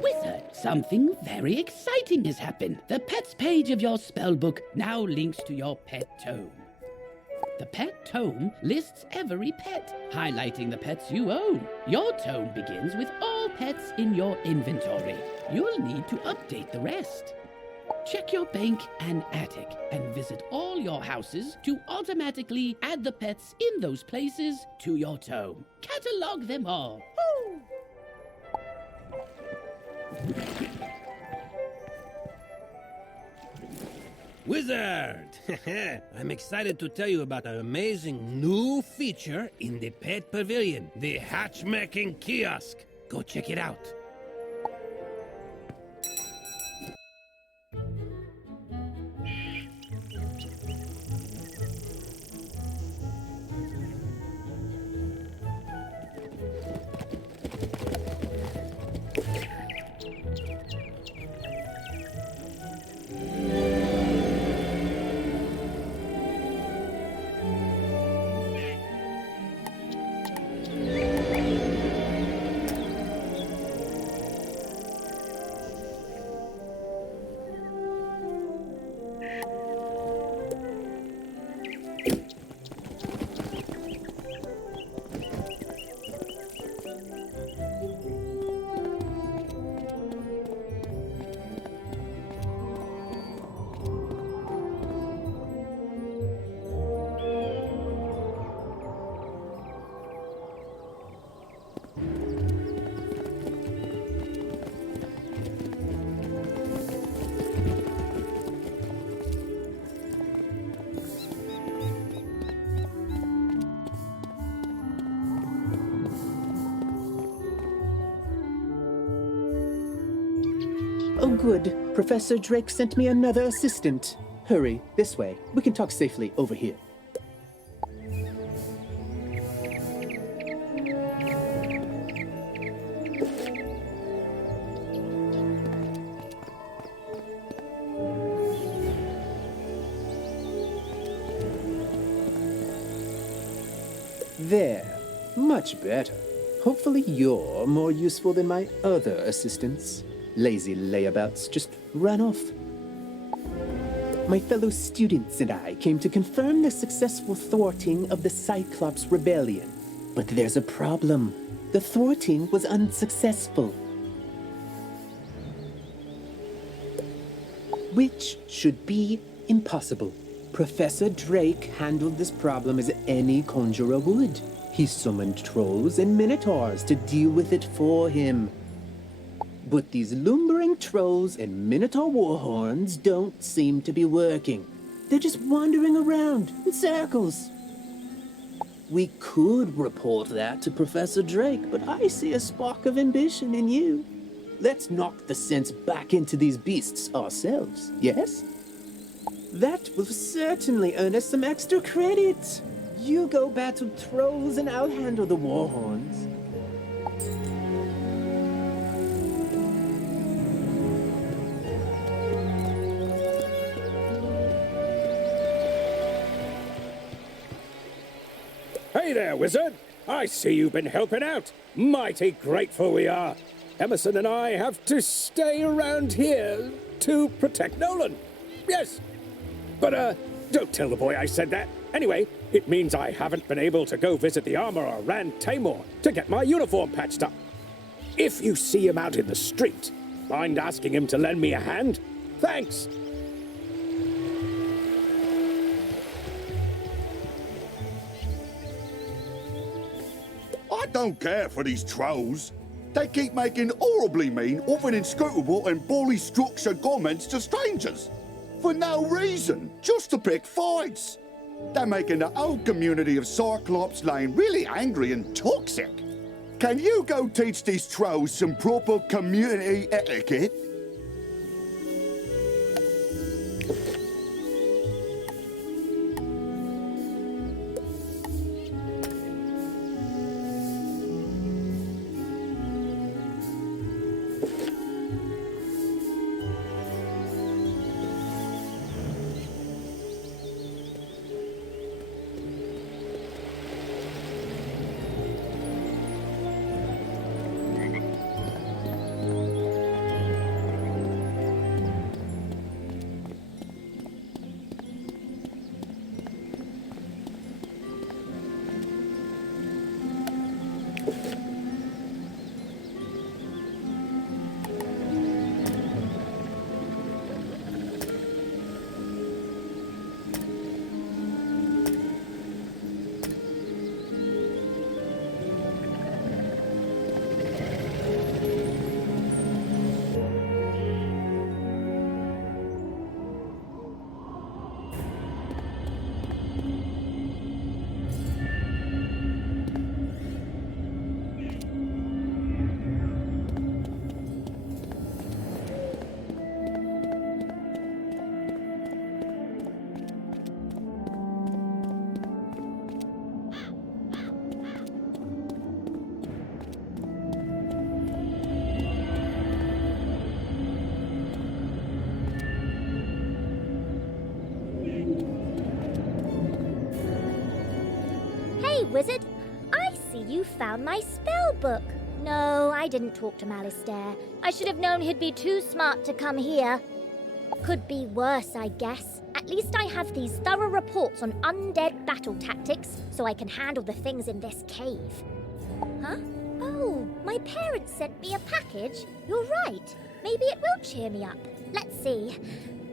Wizard, something very exciting has happened. The pets page of your spellbook now links to your pet tome. The pet tome lists every pet, highlighting the pets you own. Your tome begins with all pets in your inventory. You'll need to update the rest. Check your bank and attic and visit all your houses to automatically add the pets in those places to your tome. Catalog them all. Woo! Wizard! I'm excited to tell you about an amazing new feature in the Pet Pavilion, the Hatchmaking Kiosk. Go check it out. Oh, good. Professor Drake sent me another assistant. Hurry, this way. We can talk safely over here. There. Much better. Hopefully you're more useful than my other assistants. Lazy layabouts just ran off. My fellow students and I came to confirm the successful thwarting of the Cyclops Rebellion. But there's a problem. The thwarting was unsuccessful. Which should be impossible. Professor Drake handled this problem as any conjurer would. He summoned trolls and minotaurs to deal with it for him. But these lumbering trolls and minotaur warhorns don't seem to be working. They're just wandering around in circles. We could report that to Professor Drake, but I see a spark of ambition in you. Let's knock the sense back into these beasts ourselves, yes? That will certainly earn us some extra credit. You go battle trolls and I'll handle the warhorns. Hey there, Wizard! I see you've been helping out. Mighty grateful we are. Emerson and I have to stay around here to protect Nolan. Yes. But, don't tell the boy I said that. Anyway, it means I haven't been able to go visit the armorer Rand Tamor to get my uniform patched up. If you see him out in the street, mind asking him to lend me a hand? Thanks. I don't care for these trolls. They keep making horribly mean, often inscrutable and bully structured comments to strangers. For no reason, just to pick fights. They're making the whole community of Cyclops Lane really angry and toxic. Can you go teach these trolls some proper community etiquette? Wizard. I see you found my spell book. No, I didn't talk to Malistaire. I should have known he'd be too smart to come here. Could be worse, I guess. At least I have these thorough reports on undead battle tactics, so I can handle the things in this cave. Huh? Oh, my parents sent me a package. You're right. Maybe it will cheer me up. Let's see.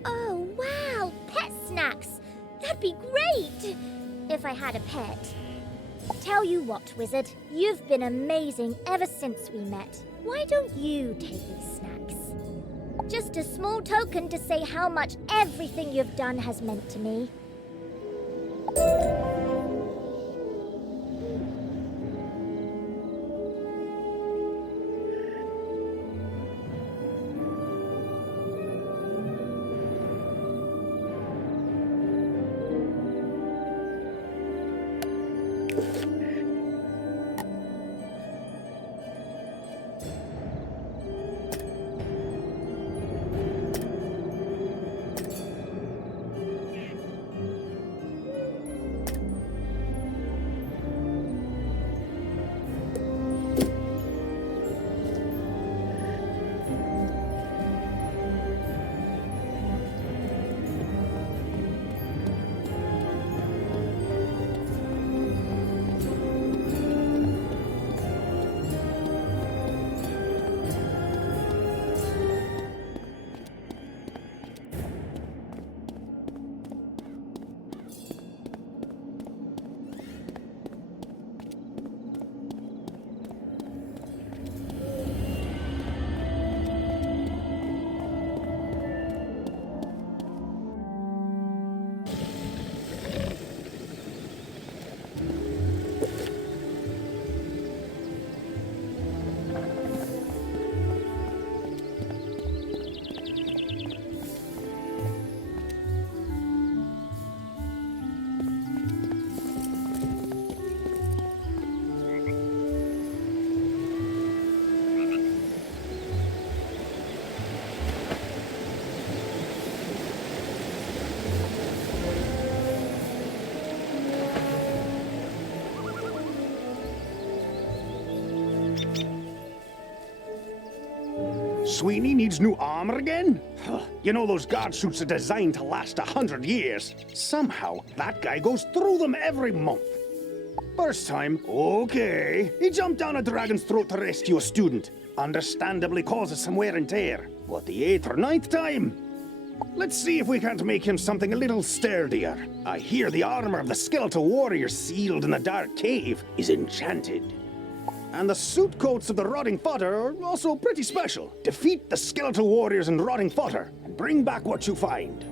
Oh, wow, pet snacks. That'd be great if I had a pet. Tell you what, Wizard, you've been amazing ever since we met. Why don't you take these snacks? Just a small token to say how much everything you've done has meant to me. Sweeney needs new armor again? You know those guard suits are designed to last 100 years. Somehow, that guy goes through them every month. First time, okay. He jumped down a dragon's throat to rescue a student. Understandably causes some wear and tear. But the 8th or ninth time? Let's see if we can't make him something a little sturdier. I hear the armor of the skeletal warrior sealed in the dark cave is enchanted. And the suit coats of the rotting fodder are also pretty special. Defeat the skeletal warriors and rotting fodder, and bring back what you find.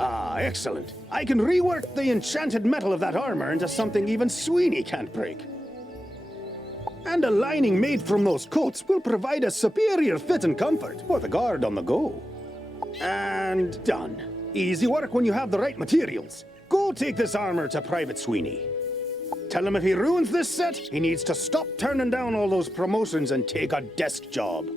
Ah, excellent. I can rework the enchanted metal of that armor into something even Sweeney can't break. And a lining made from those coats will provide a superior fit and comfort for the guard on the go. And done. Easy work when you have the right materials. Go take this armor to Private Sweeney. Tell him if he ruins this set, he needs to stop turning down all those promotions and take a desk job.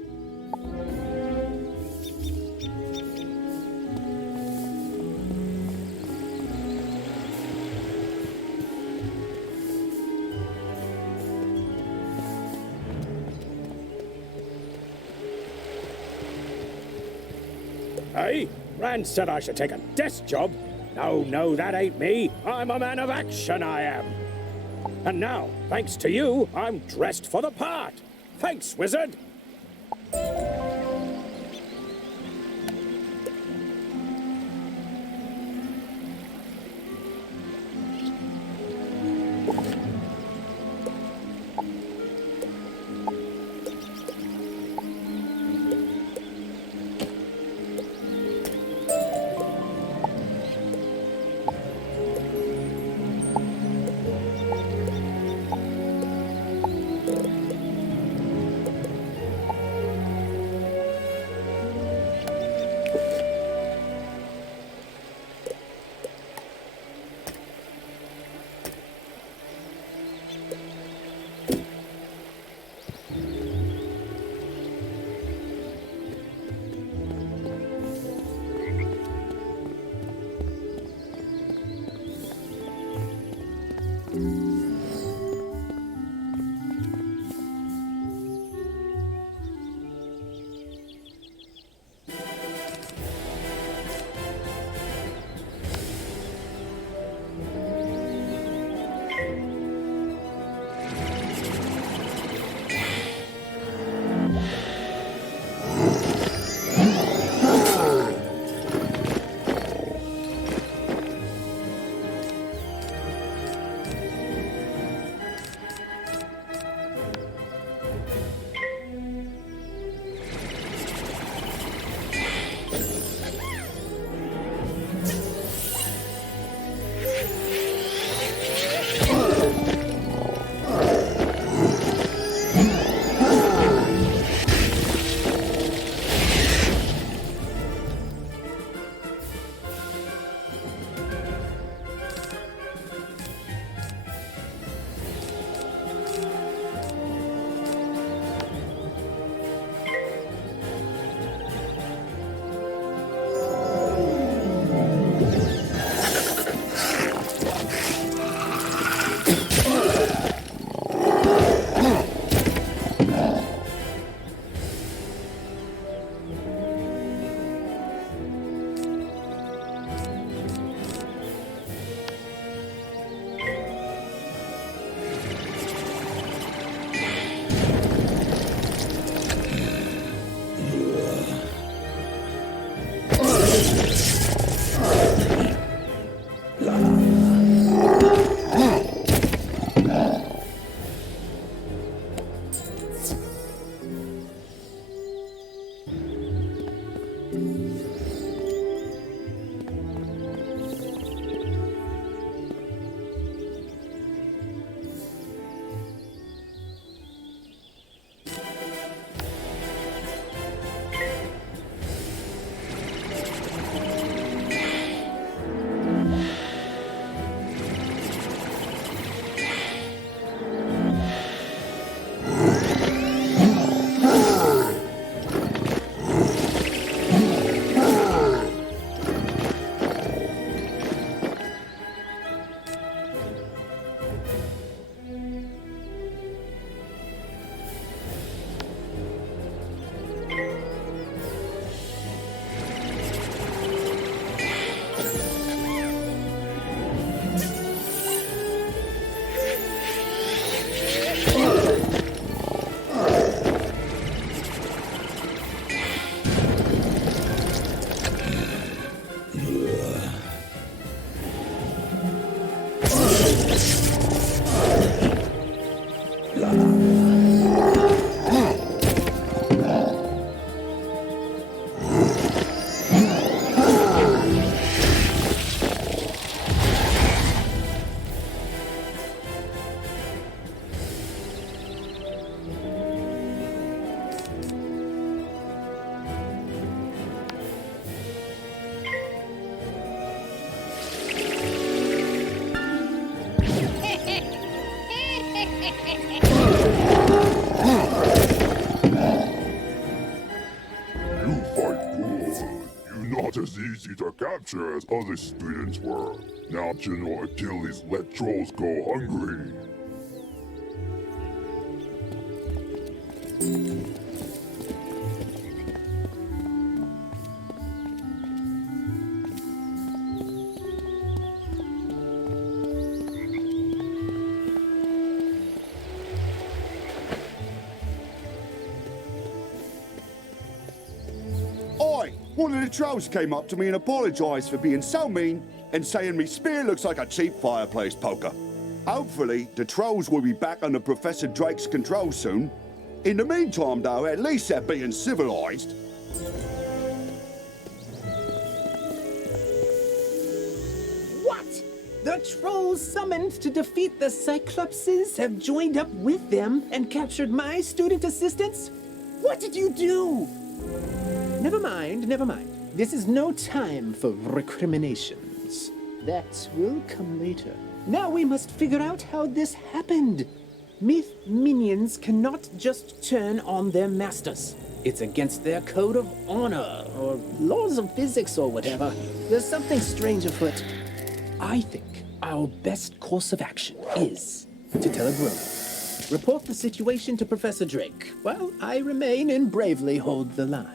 Hey, Rand said I should take a desk job. No, that ain't me. I'm a man of action, I am. And now, thanks to you, I'm dressed for the part. Thanks, Wizard. not as easy to capture as other students were. Now General Achilles let trolls go hungry. One of the trolls came up to me and apologised for being so mean and saying me spear looks like a cheap fireplace poker. Hopefully, the trolls will be back under Professor Drake's control soon. In the meantime, though, at least they're being civilised. What? The trolls summoned to defeat the Cyclopses have joined up with them and captured my student assistants? What did you do? Never mind, never mind. This is no time for recriminations. That will come later. Now we must figure out how this happened. Myth minions cannot just turn on their masters. It's against their code of honor, or laws of physics, or whatever. There's something strange afoot. I think our best course of action is to tell a grown-up. Report the situation to Professor Drake, while I remain and bravely hold the line.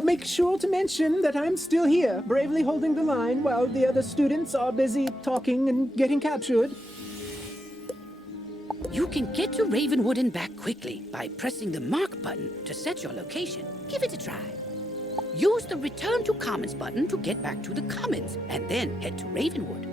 Make sure to mention that I'm still here, bravely holding the line while the other students are busy talking and getting captured. You can get to Ravenwood and back quickly by pressing the mark button to set your location. Give it a try. Use the Return to Commons button to get back to the Commons, and then head to Ravenwood.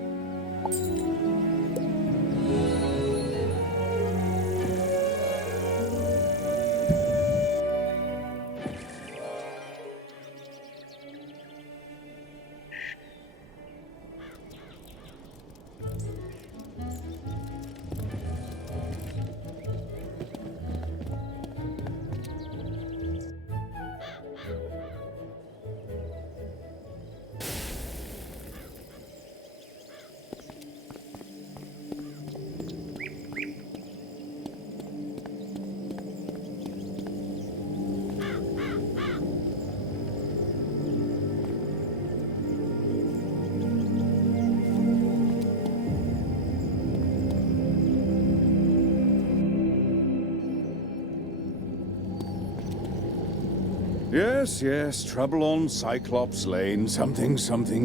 Yes, trouble on Cyclops Lane, something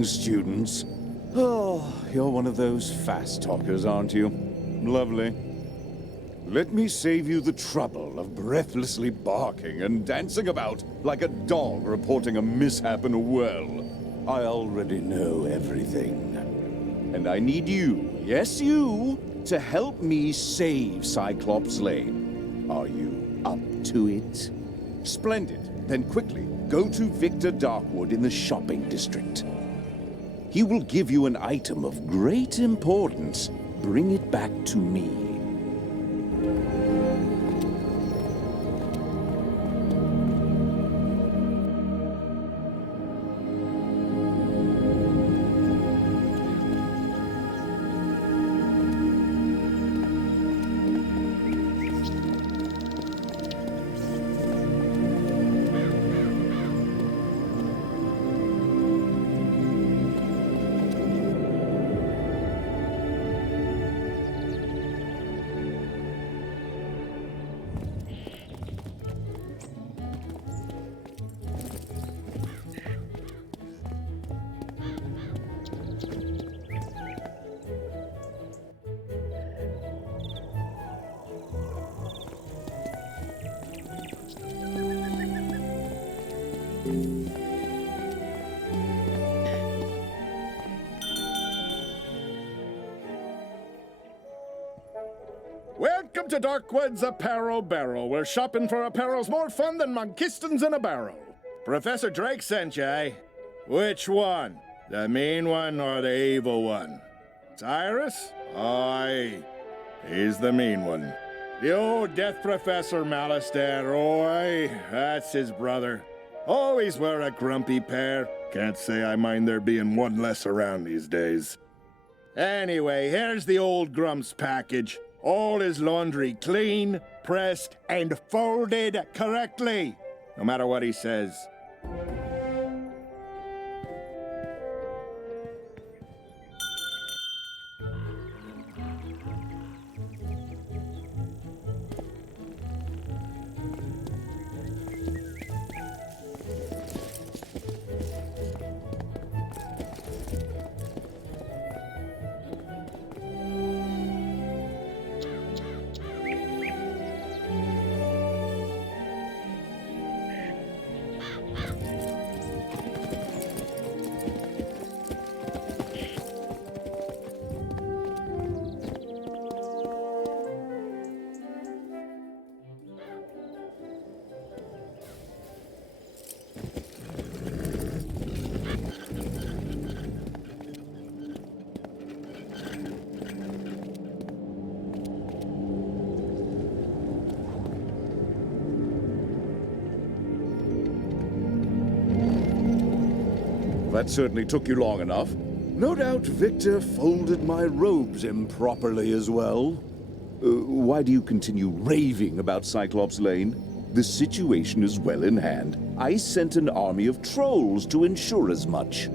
students. Oh, you're one of those fast talkers, aren't you? Lovely. Let me save you the trouble of breathlessly barking and dancing about like a dog reporting a mishap in a well. I already know everything. And I need you, yes you, to help me save Cyclops Lane. Are you up to it? Splendid. Then quickly, go to Victor Darkwood in the shopping district. He will give you an item of great importance. Bring it back to me. Welcome to Darkwood's Apparel Barrel, where shopping for apparel's more fun than monkistons in a barrel. Professor Drake sent you, eh? Which one? The mean one or the evil one? Cyrus? Aye, he's the mean one. The old Death Professor Malistaire, aye, that's his brother. Always were a grumpy pair. Can't say I mind there being one less around these days. Anyway, here's the old Grump's package. All his laundry clean, pressed, and folded correctly. No matter what he says. That certainly took you long enough. No doubt Victor folded my robes improperly as well. Why do you continue raving about Cyclops Lane? The situation is well in hand. I sent an army of trolls to ensure as much.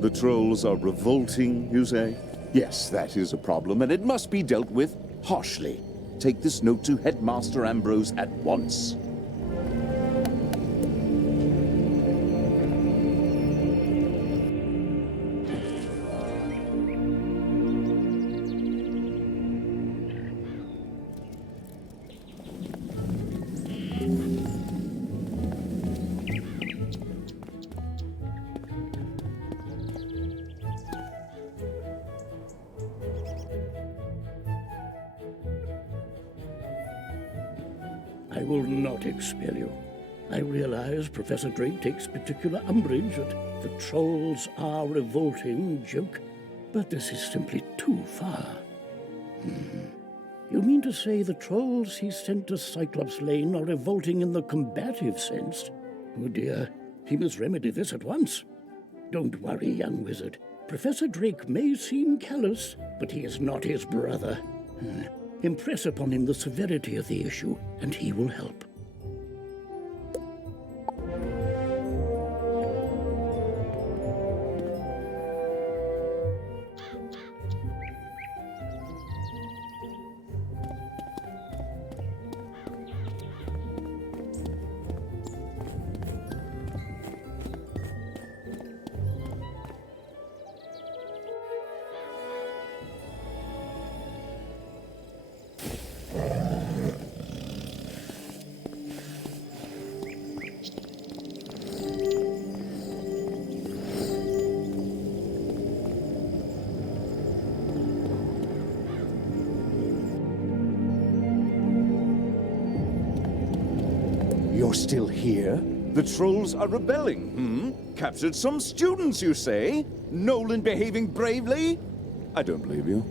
The trolls are revolting, you say? Yes, that is a problem, and it must be dealt with harshly. Take this note to Headmaster Ambrose at once. I will not expel you. I realize Professor Drake takes particular umbrage at the trolls are revolting joke, but this is simply too far. You mean to say the trolls he sent to Cyclops Lane are revolting in the combative sense? Oh dear, he must remedy this at once. Don't worry, young wizard. Professor Drake may seem callous, but he is not his brother. Impress upon him the severity of the issue, and he will help. You're still here? The trolls are rebelling, Captured some students, you say? Nolan behaving bravely? I don't believe you.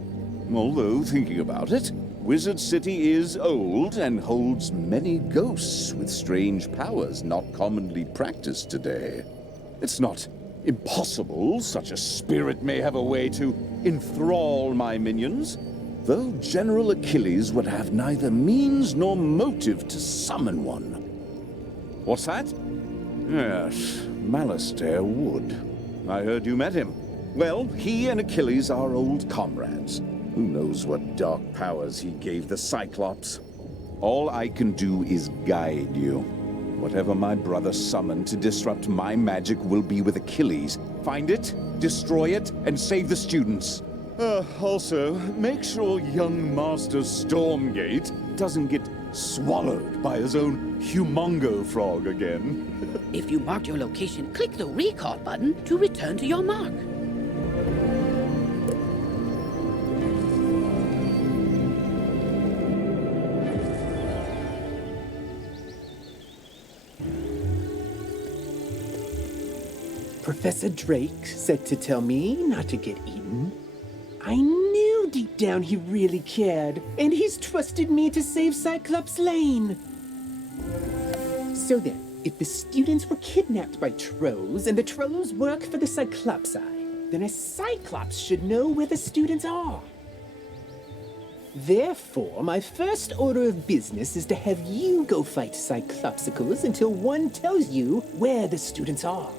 Although, thinking about it, Wizard City is old and holds many ghosts with strange powers not commonly practiced today. It's not impossible such a spirit may have a way to enthrall my minions, though General Achilles would have neither means nor motive to summon one. What's that? Yes, Malistaire would. I heard you met him. Well, he and Achilles are old comrades. Who knows what dark powers he gave the Cyclops? All I can do is guide you. Whatever my brother summoned to disrupt my magic will be with Achilles. Find it, destroy it, and save the students. Also, make sure young Master Stormgate doesn't get swallowed by his own humongo frog again. If you marked your location, click the recall button to return to your mark. Professor Drake said to tell me not to get eaten. I knew deep down he really cared, and he's trusted me to save Cyclops Lane. So then, if the students were kidnapped by trolls and the trolls work for the Cyclopsi, then a Cyclops should know where the students are. Therefore, my first order of business is to have you go fight Cyclopsicles until one tells you where the students are.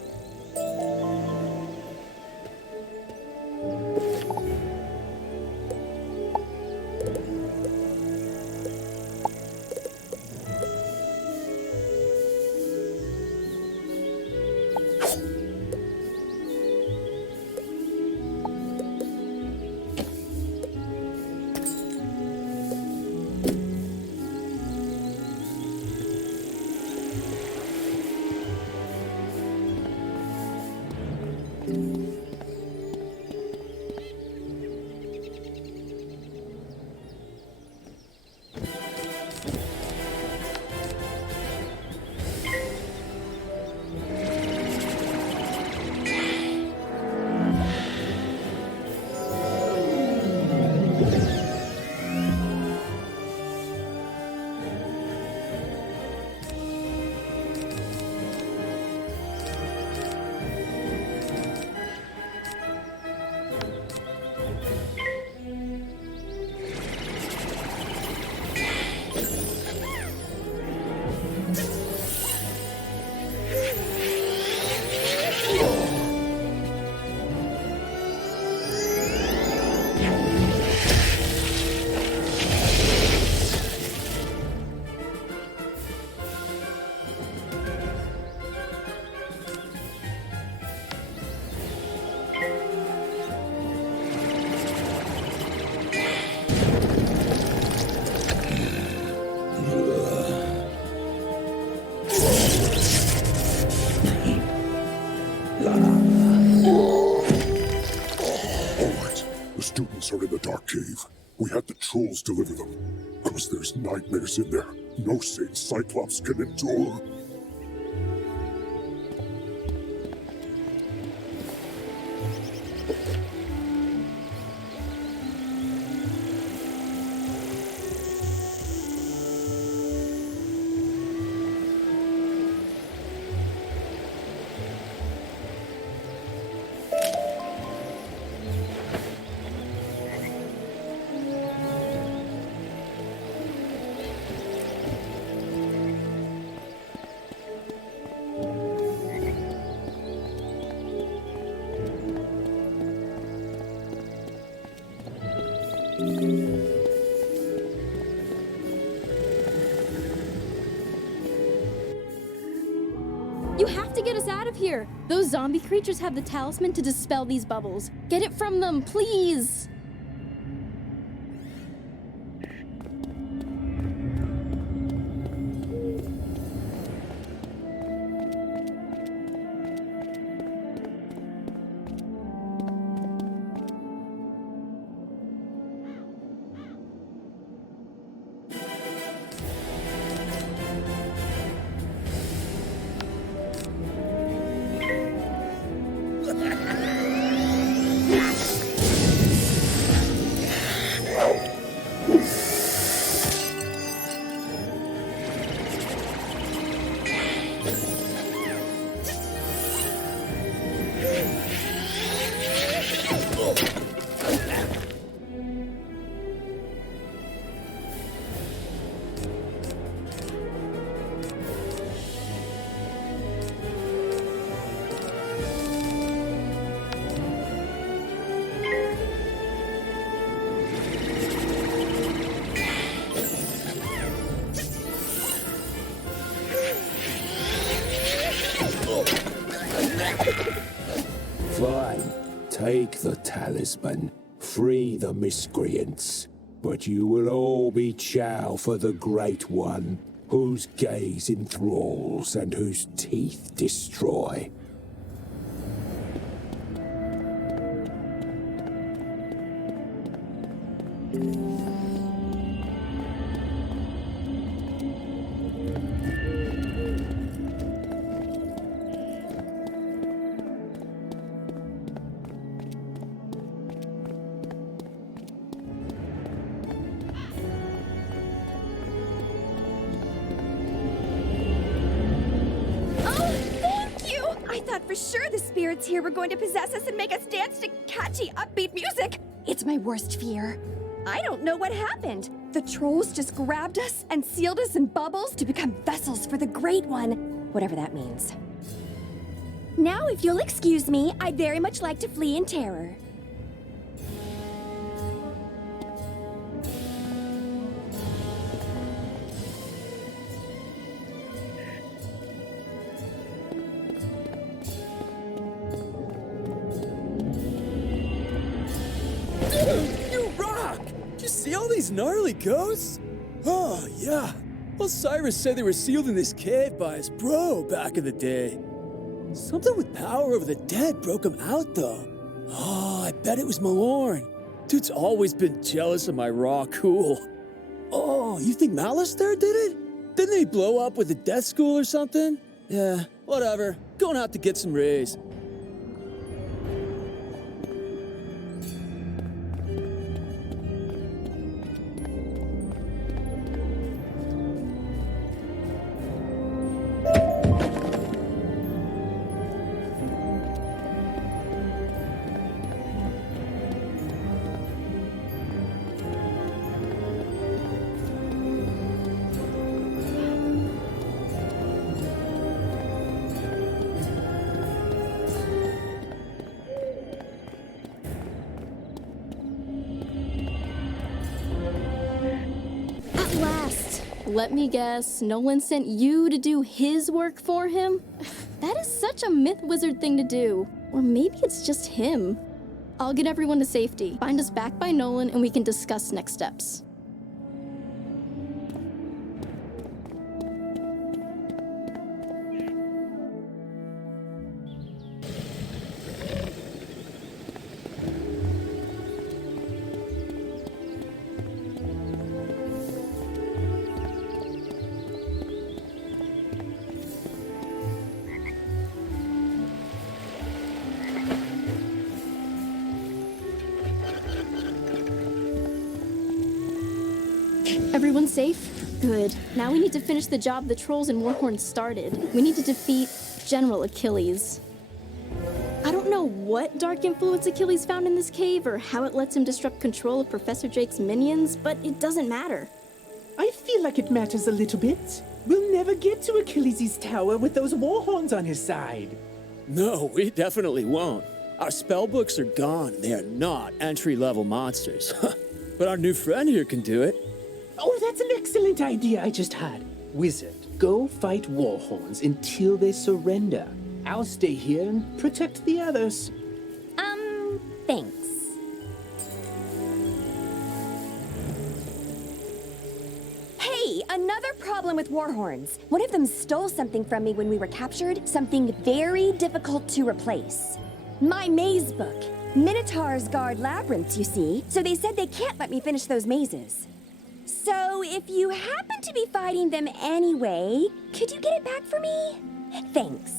Alright, the students are in the dark cave. We had the trolls deliver them. Cause there's nightmares in there. No sane Cyclops can endure. You have to get us out of here! Those zombie creatures have the talisman to dispel these bubbles. Get it from them, please! Fine. Take the talisman. Free the miscreants. But you will all be chow for the Great One, whose gaze enthralls and whose teeth destroy. I thought for sure the spirits here were going to possess us and make us dance to catchy, upbeat music. It's my worst fear. I don't know what happened. The trolls just grabbed us and sealed us in bubbles to become vessels for the Great One, whatever that means. Now, if you'll excuse me, I'd very much like to flee in terror. You rock! Did you see all these gnarly ghosts? Oh, yeah. Well, Cyrus said they were sealed in this cave by his bro back in the day. Something with power over the dead broke him out, though. Oh, I bet it was Malorn. Dude's always been jealous of my raw cool. Oh, you think Malister did it? Didn't he blow up with the death school or something? Yeah, whatever. Going out to get some rays. Let me guess, Nolan sent you to do his work for him? That is such a myth wizard thing to do. Or maybe it's just him. I'll get everyone to safety. Find us back by Nolan and we can discuss next steps. Everyone safe? Good. Now we need to finish the job the trolls and Warhorn started. We need to defeat General Achilles. I don't know what dark influence Achilles found in this cave or how it lets him disrupt control of Professor Drake's minions, but it doesn't matter. I feel like it matters a little bit. We'll never get to Achilles' tower with those Warhorns on his side. No, we definitely won't. Our spellbooks are gone, and they are not entry-level monsters. But our new friend here can do it. Oh, that's an excellent idea I just had. Wizard, go fight Warhorns until they surrender. I'll stay here and protect the others. Thanks. Hey, another problem with Warhorns. One of them stole something from me when we were captured, something very difficult to replace. My maze book. Minotaurs guard labyrinths, you see, so they said they can't let me finish those mazes. So if you happen to be fighting them anyway, could you get it back for me? Thanks.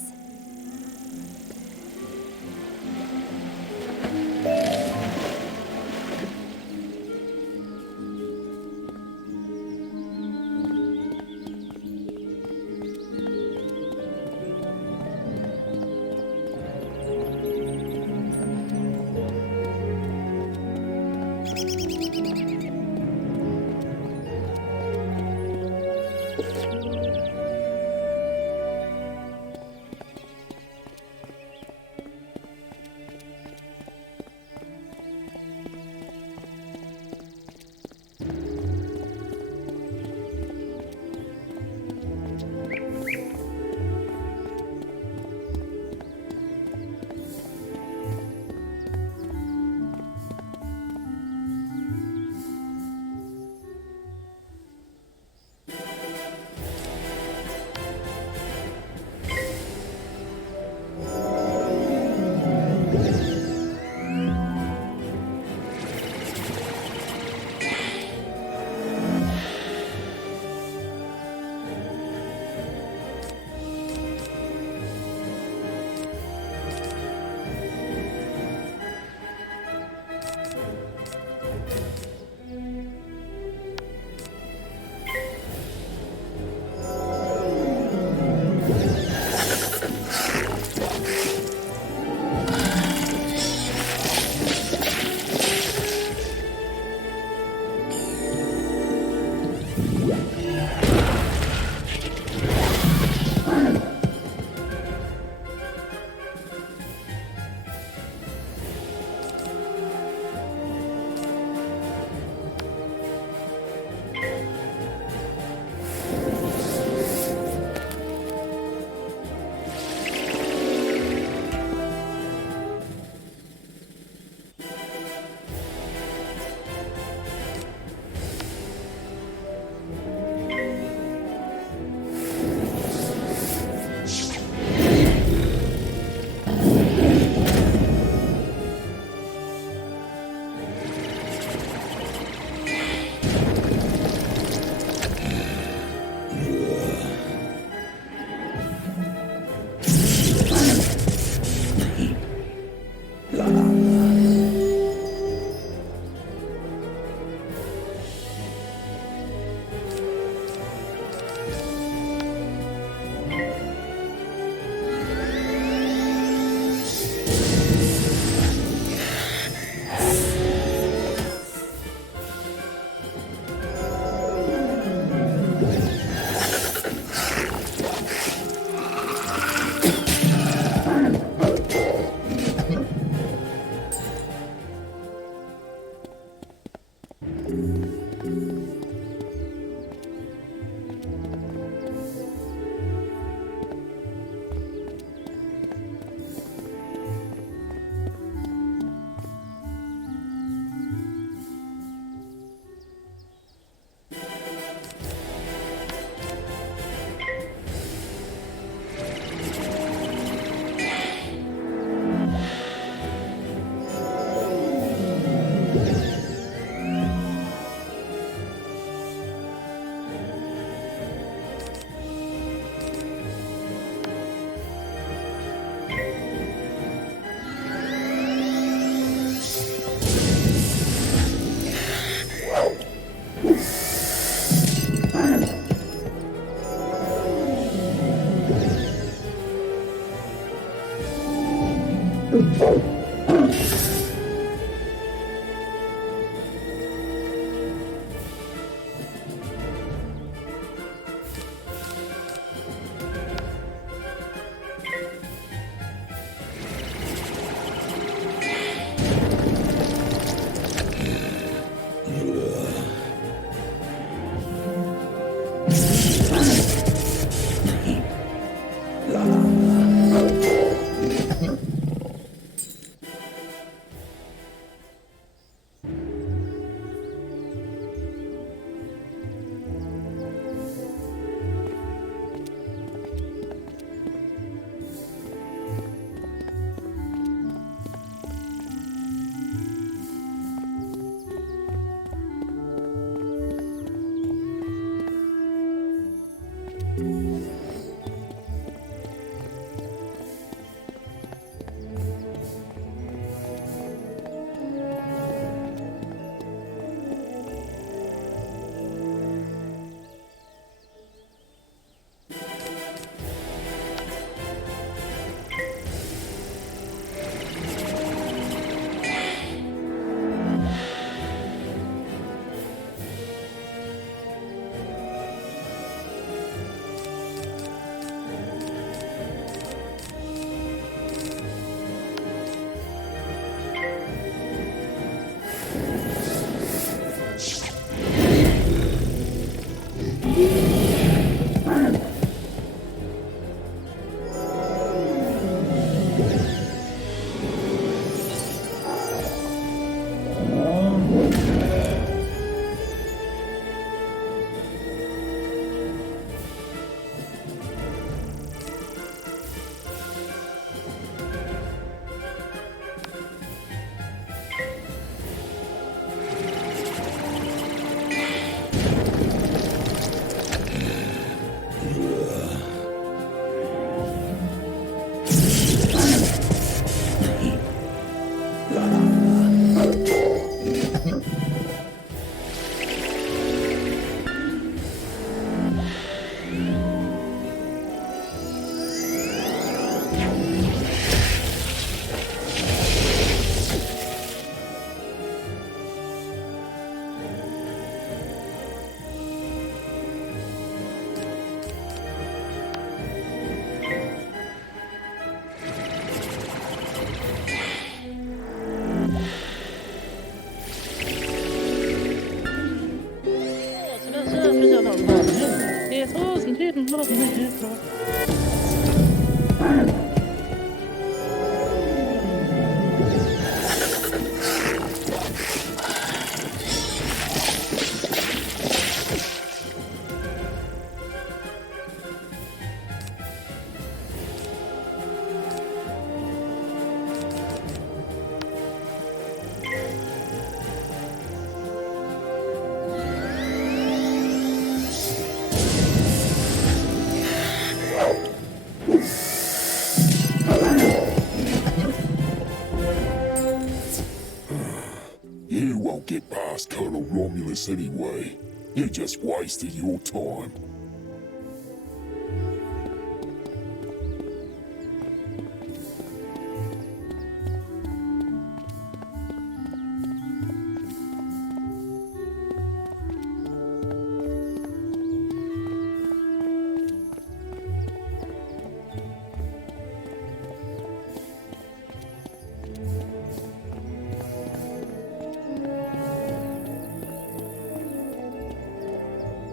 You won't get past Colonel Romulus anyway. You just wasted your time.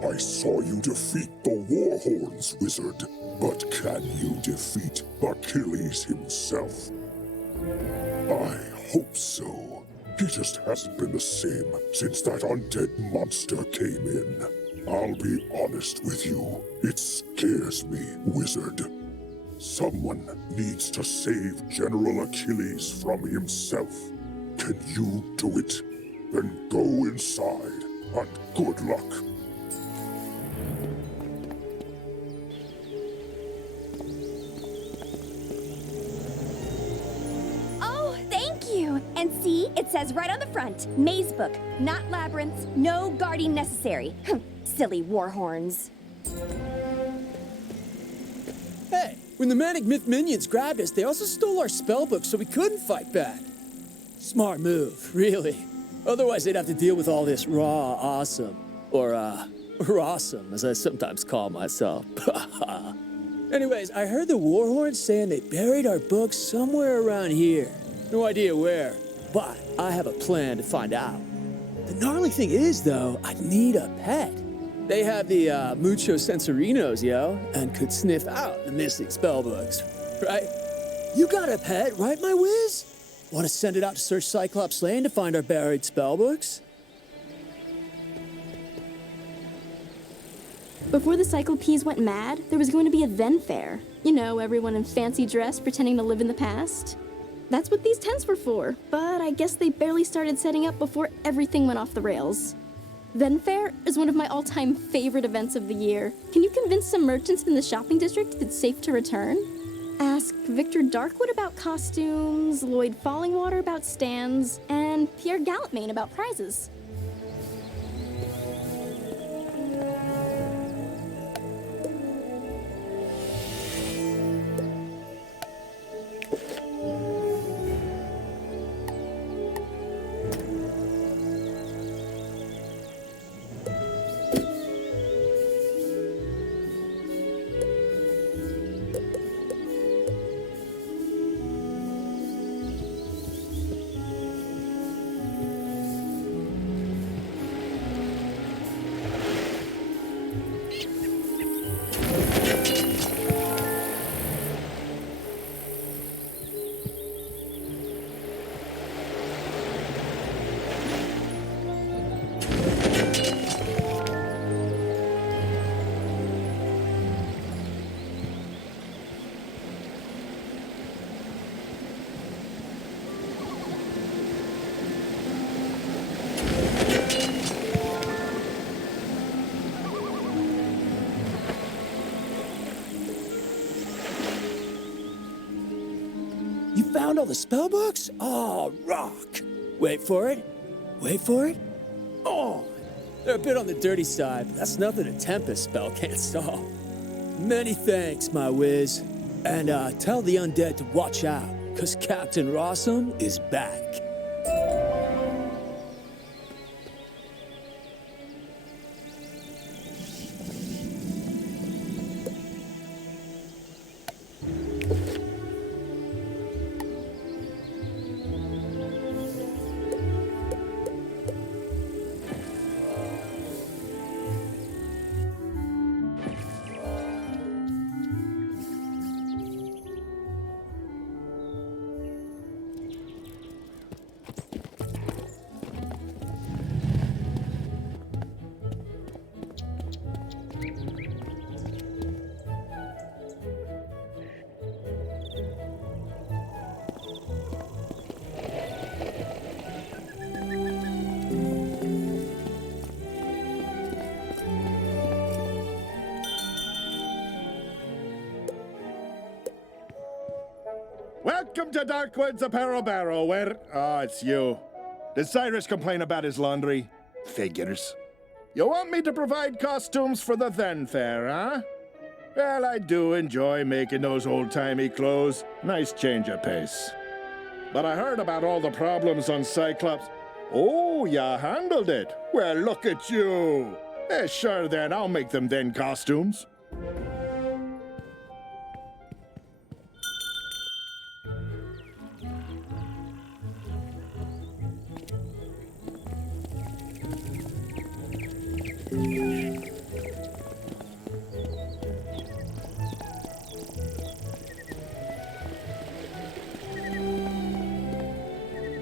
I saw you defeat the Warhorns, Wizard. But can you defeat Achilles himself? I hope so. He just hasn't been the same since that undead monster came in. I'll be honest with you. It scares me, Wizard. Someone needs to save General Achilles from himself. Can you do it? Then go inside, and good luck. And see, it says right on the front, Maze Book, not labyrinths, no guarding necessary. Silly warhorns. Hey, When the Manic Myth minions grabbed us, they also stole our spellbook so we couldn't fight back. Smart move, really. Otherwise, they'd have to deal with all this raw awesome. Or, rawsome, as I sometimes call myself. Anyways, I heard the Warhorns saying they buried our books somewhere around here. No idea where, but I have a plan to find out. The gnarly thing is, though, I'd need a pet. They have the Mucho Sensorinos, yo, and could sniff out the missing spellbooks, right? You got a pet, right, my whiz? Want to send it out to search Cyclops Lane to find our buried spellbooks? Before the Cyclopes went mad, there was going to be a Then Fair. You know, everyone in fancy dress pretending to live in the past. That's what these tents were for, but I guess they barely started setting up before everything went off the rails. Then Fair is one of my all-time favorite events of the year. Can you convince some merchants in the shopping district it's safe to return? Ask Victor Darkwood about costumes, Lloyd Fallingwater about stands, and Pierre Gallantmain about prizes. You found all the spellbooks? Oh, rock! Wait for it. Wait for it. Oh! They're a bit on the dirty side, but that's nothing a Tempest spell can't solve. Many thanks, my whiz. And tell the undead to watch out, because Captain Rossum is back. Welcome to Darkwood's Apparel Barrel, where... Oh, it's you. Did Cyrus complain about his laundry? Figures. You want me to provide costumes for the Then Fair, huh? Well, I do enjoy making those old-timey clothes. Nice change of pace. But I heard about all the problems on Cyclops. Oh, you handled it. Well, look at you. Sure then, I'll make them then costumes.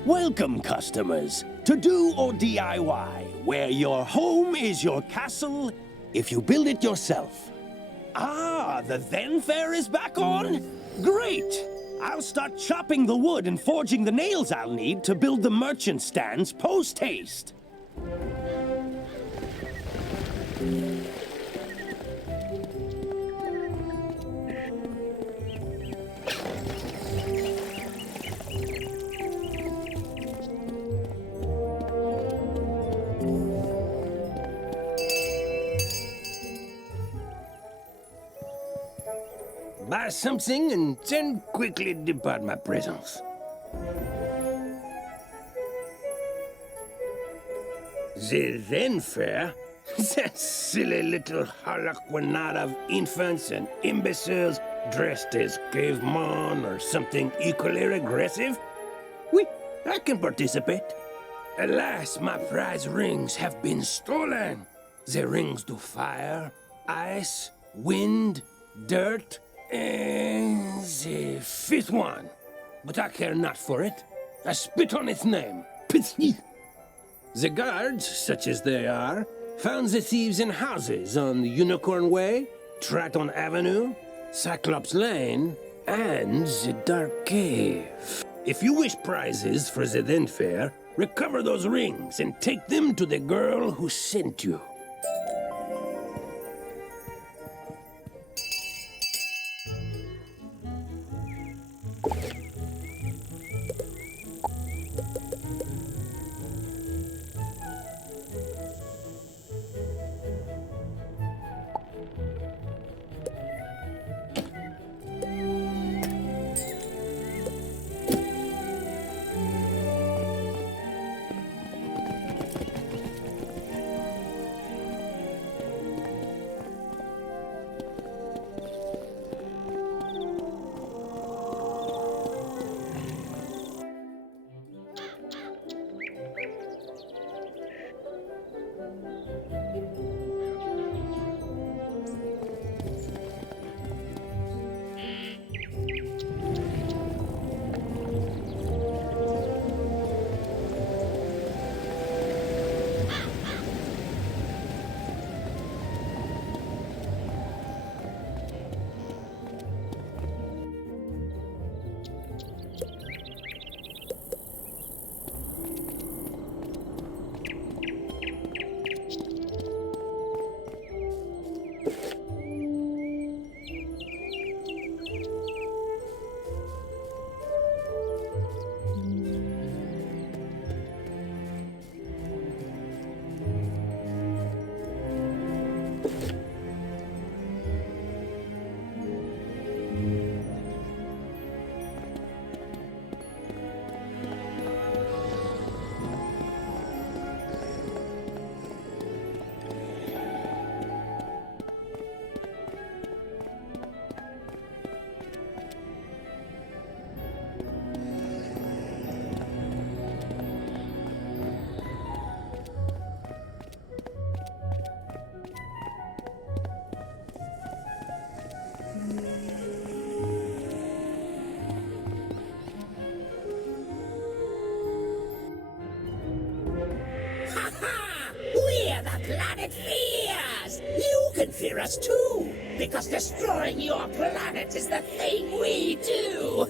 Welcome, customers, to Do or DIY, where your home is your castle if you build it yourself. Ah, the Then Fair is back on? Great! I'll start chopping the wood and forging the nails I'll need to build the merchant stands post-haste. admire something and then quickly depart my presence. The then fair? That silly little harlequinade of infants and imbeciles dressed as cavemen or something equally regressive? Oui, I can participate. Alas, my prize rings have been stolen. The rings do fire, ice, wind, dirt, and the fifth one. But I care not for it. I spit on its name. Pitsy. The guards, such as they are, found the thieves in houses on Unicorn Way, Triton Avenue, Cyclops Lane, and the Dark Cave. If you wish prizes for the then fair, recover those rings and take them to the girl who sent you. We're the planet fears! You can fear us too, because destroying your planet is the thing we do!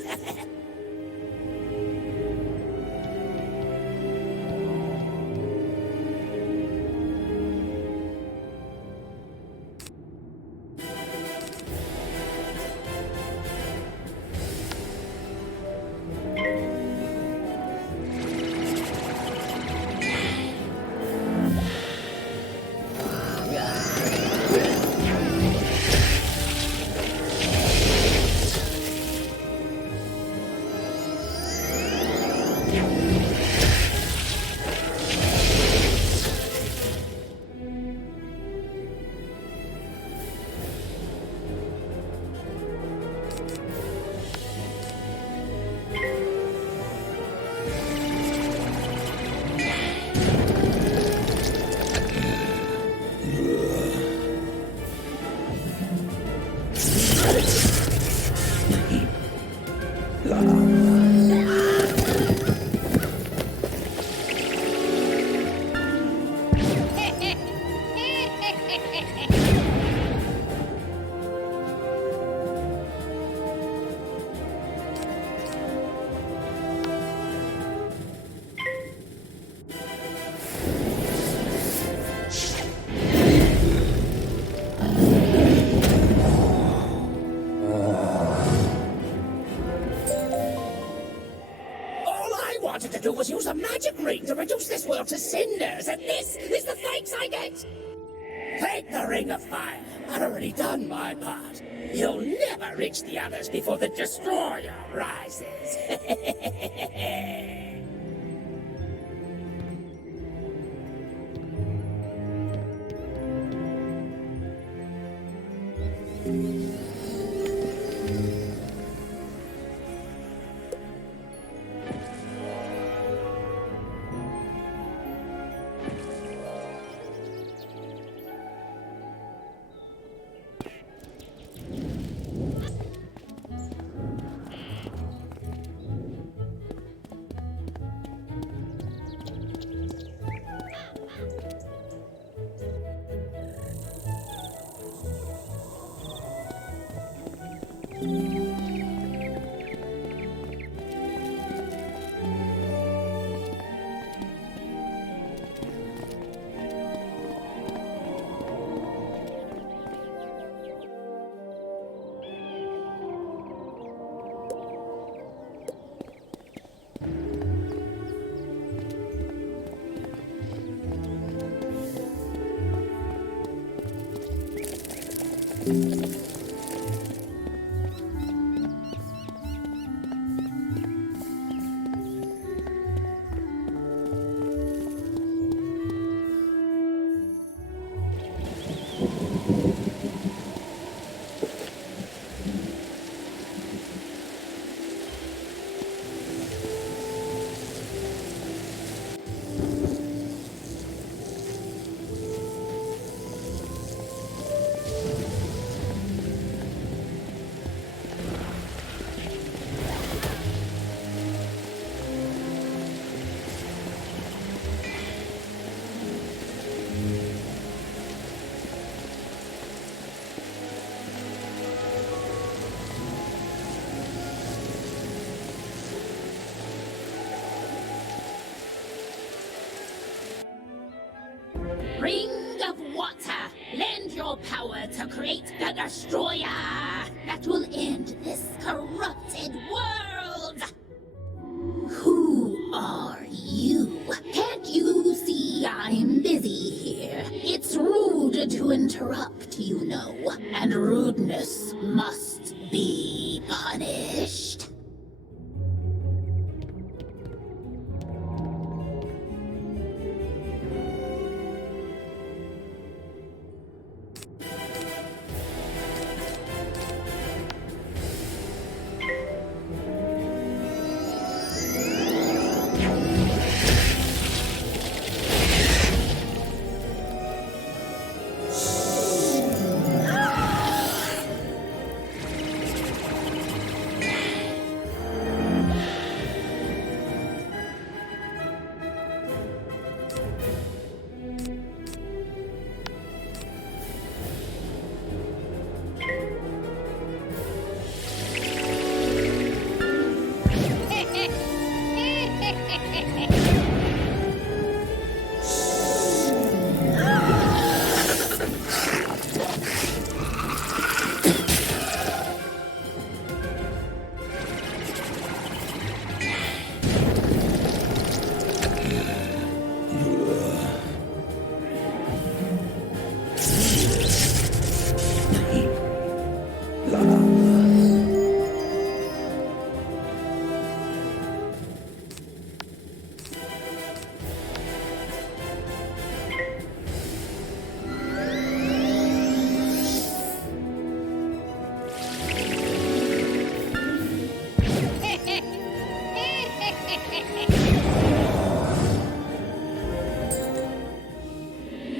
Was use a magic ring to reduce this world to cinders, and this is the thanks I get? Take the Ring of Fire, I've already done my part. You'll never reach the others before the Destroyer rises. Ring of water, lend your power to create the Destroyer that will end this corrupted world! Who are you? Can't you see I'm busy here? It's rude to interrupt, you know, and rudeness must be punished.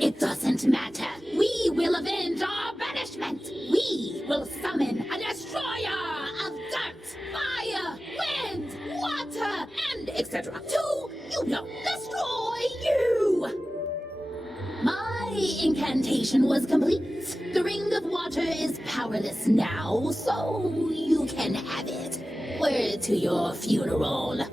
It doesn't matter. We will avenge our banishment. We will summon a destroyer of dirt, fire, wind, water, and etc. to, destroy you. My incantation was complete. The ring of water is powerless now, so you can have it. Word to your funeral.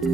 Have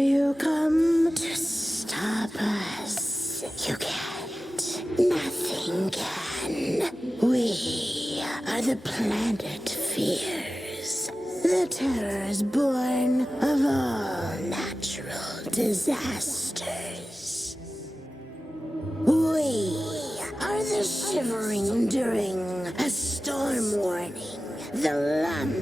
you come to stop us? You can't. Nothing can. We are the planet fears. The terrors born of all natural disasters. We are the shivering during a storm warning. The lump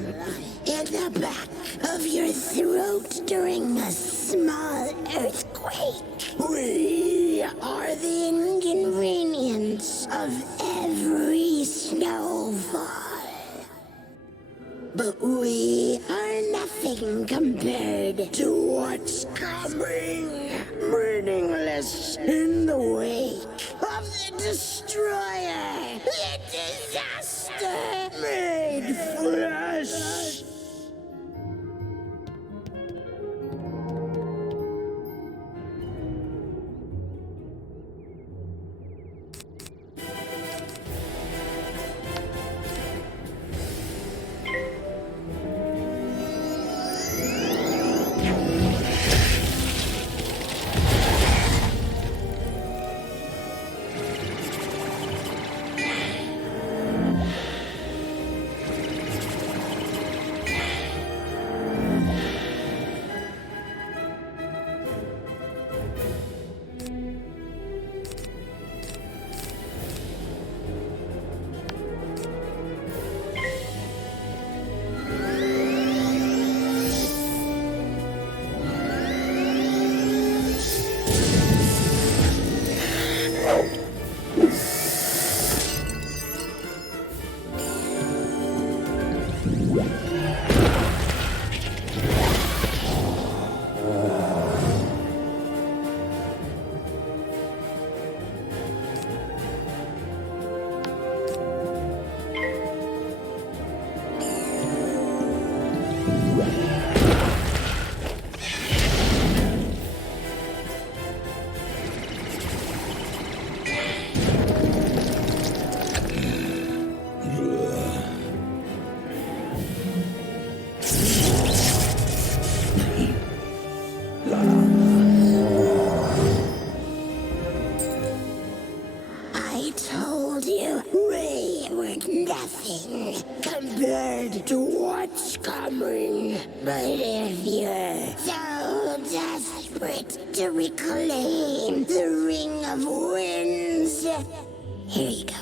in the back of your throat during a small earthquake. We are the inconvenience of every snowfall. But we are nothing compared to what's coming. Meaningless in the wake of the destroyer. The disaster made flesh. I told you we were nothing compared to what's coming. But if you're so desperate to reclaim the Ring of Winds, here you go.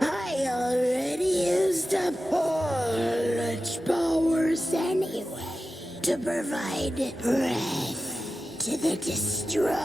I already used up all its powers anyway to provide breath to the destroyer.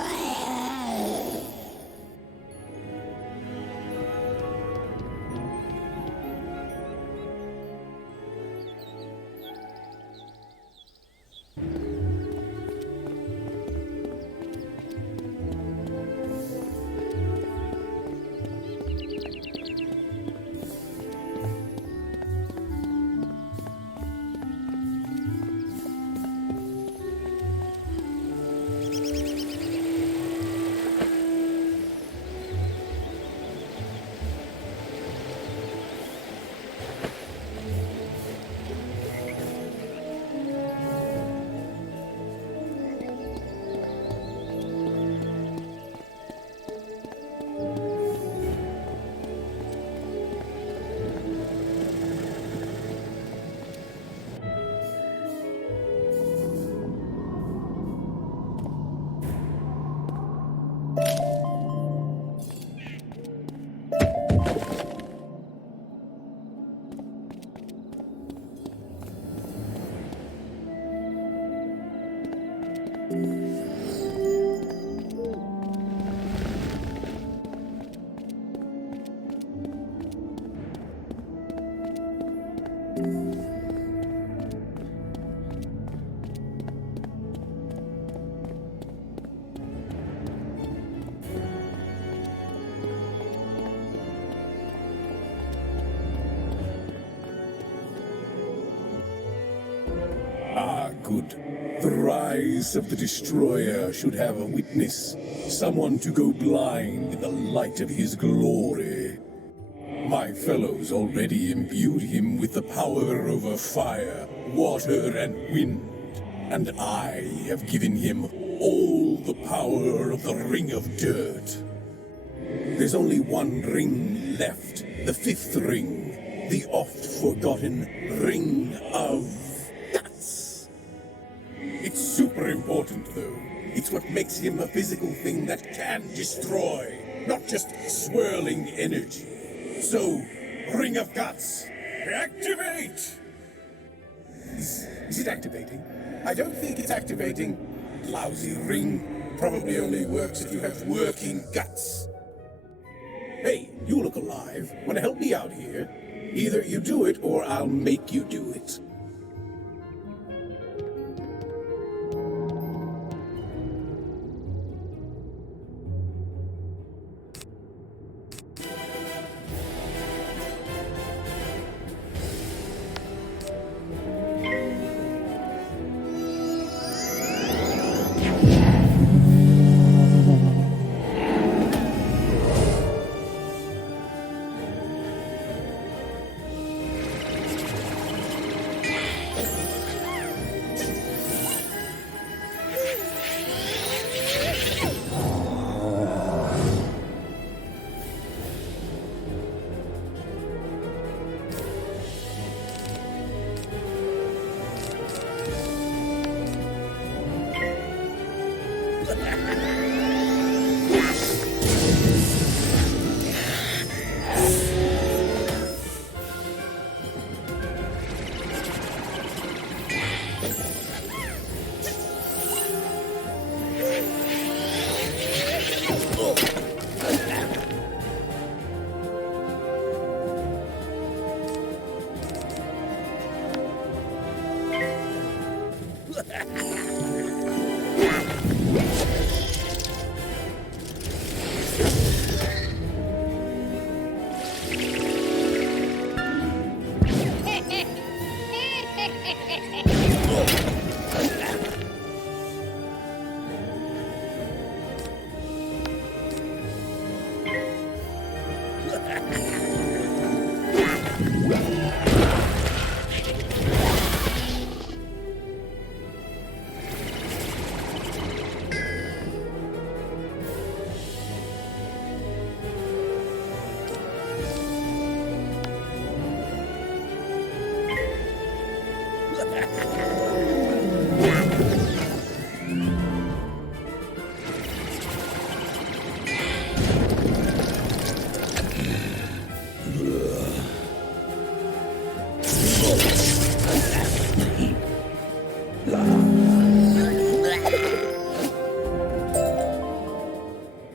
could. The rise of the Destroyer should have a witness, someone to go blind in the light of his glory. My fellows already imbued him with the power over fire, water, and wind, and I have given him all the power of the Ring of Dirt. There's only one ring left, the fifth ring, the oft-forgotten Ring of Guts. It's super important, though. It's what makes him a physical thing that can destroy, not just swirling energy. So, Ring of Guts, activate! Is it activating? I don't think it's activating. Lousy ring. Probably only works if you have working guts. Hey, you look alive. Want to help me out here? Either you do it or I'll make you do it.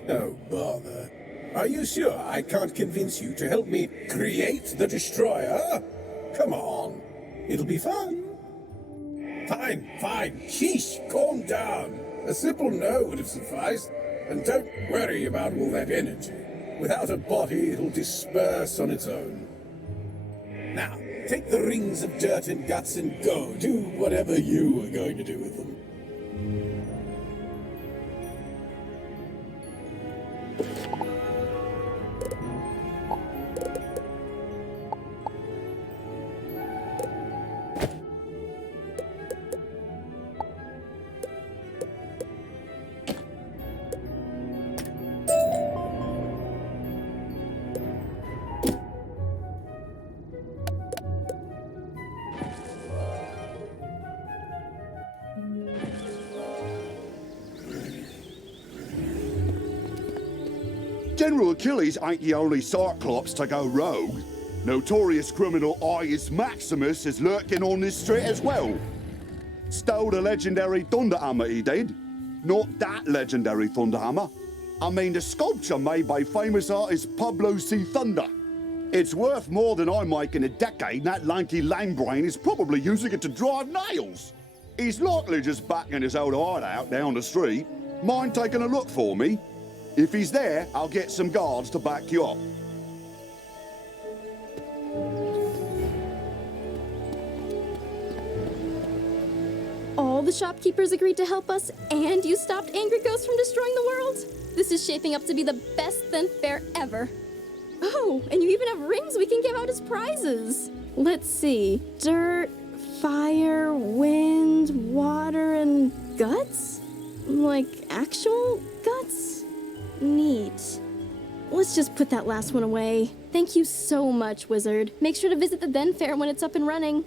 Oh, bother. Are you sure I can't convince you to help me create the Destroyer? Come on. It'll be fun. Fine, fine. Sheesh, calm down. A simple no would have sufficed. And don't worry about all that energy. Without a body, it'll disperse on its own. Now, take the rings of dirt and guts and go. Do whatever you were going to do with them. General Achilles ain't the only Cyclops to go rogue. Notorious criminal Ius Maximus is lurking on this street as well. Stole the legendary Thunderhammer he did. Not that legendary Thunderhammer. I mean the sculpture made by famous artist Pablo C. Thunder. It's worth more than I make in a decade, and that lanky lamebrain is probably using it to drive nails. He's likely just back in his old hideout down the street. Mind taking a look for me? If he's there, I'll get some guards to back you up. all the shopkeepers agreed to help us, and you stopped angry ghosts from destroying the world. This is shaping up to be the best Zen fair ever. Oh, and you even have rings we can give out as prizes. Let's see. Dirt, fire, wind, water, and guts? Like actual guts? Neat. Let's just put that last one away. Thank you so much, Wizard. Make sure to visit the Zen Fair when it's up and running.